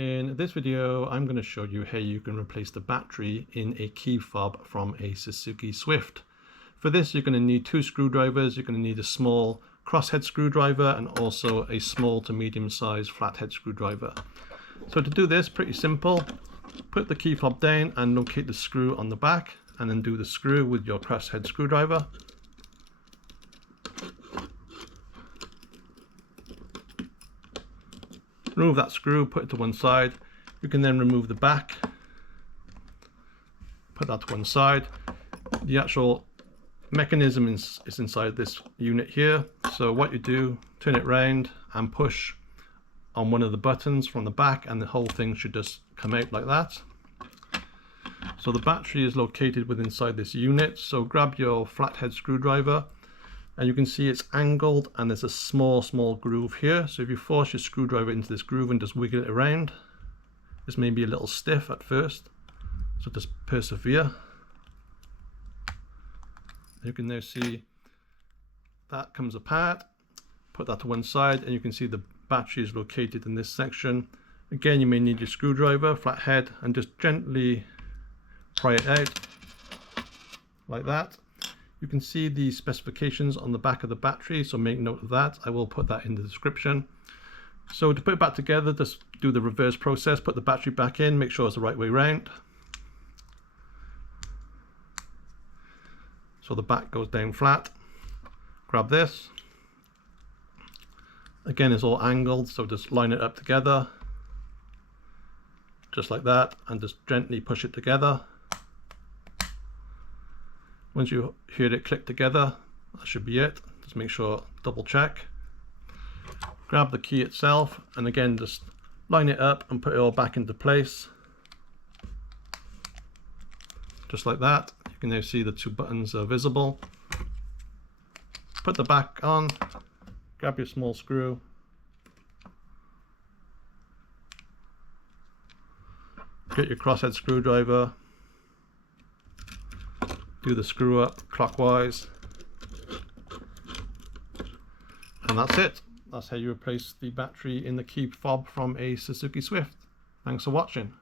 In this video, I'm going to show you how you can replace the battery in a key fob from a Suzuki Swift. For this, you're going to need two screwdrivers. You're going to need a small crosshead screwdriver and also a small to medium-sized flathead screwdriver. So to do this, pretty simple. Put the key fob down and locate the screw on the back, and then do the screw with your crosshead screwdriver. Remove that screw, put it to one side. You can then remove the back, put that to one side. The actual mechanism is inside this unit here. So what you do, turn it round and push on one of the buttons from the back, and the whole thing should just come out like that. So the battery is located within inside this unit. So grab your flathead screwdriver, and you can see it's angled and there's a small groove here. So if you force your screwdriver into this groove and just wiggle it around, this may be a little stiff at first, so just persevere. You can now see that comes apart. Put that to one side and you can see the battery is located in this section. Again, you may need your screwdriver, flathead, and just gently pry it out like that. You can see the specifications on the back of the battery, so make note of that. I will put that in the description. So to put it back together, just do the reverse process. Put the battery back in, make sure it's the right way round. So the back goes down flat. Grab this. Again, it's all angled, so just line it up together. Just like that, and just gently push it together. Once you hear it click together, that should be it. Just make sure, double check. Grab the key itself, and again, just line it up and put it all back into place. Just like that. You can now see the two buttons are visible. Put the back on, grab your small screw. Get your crosshead screwdriver. Do the screw up clockwise, and that's it. That's how you replace the battery in the key fob from a Suzuki Swift. Thanks for watching.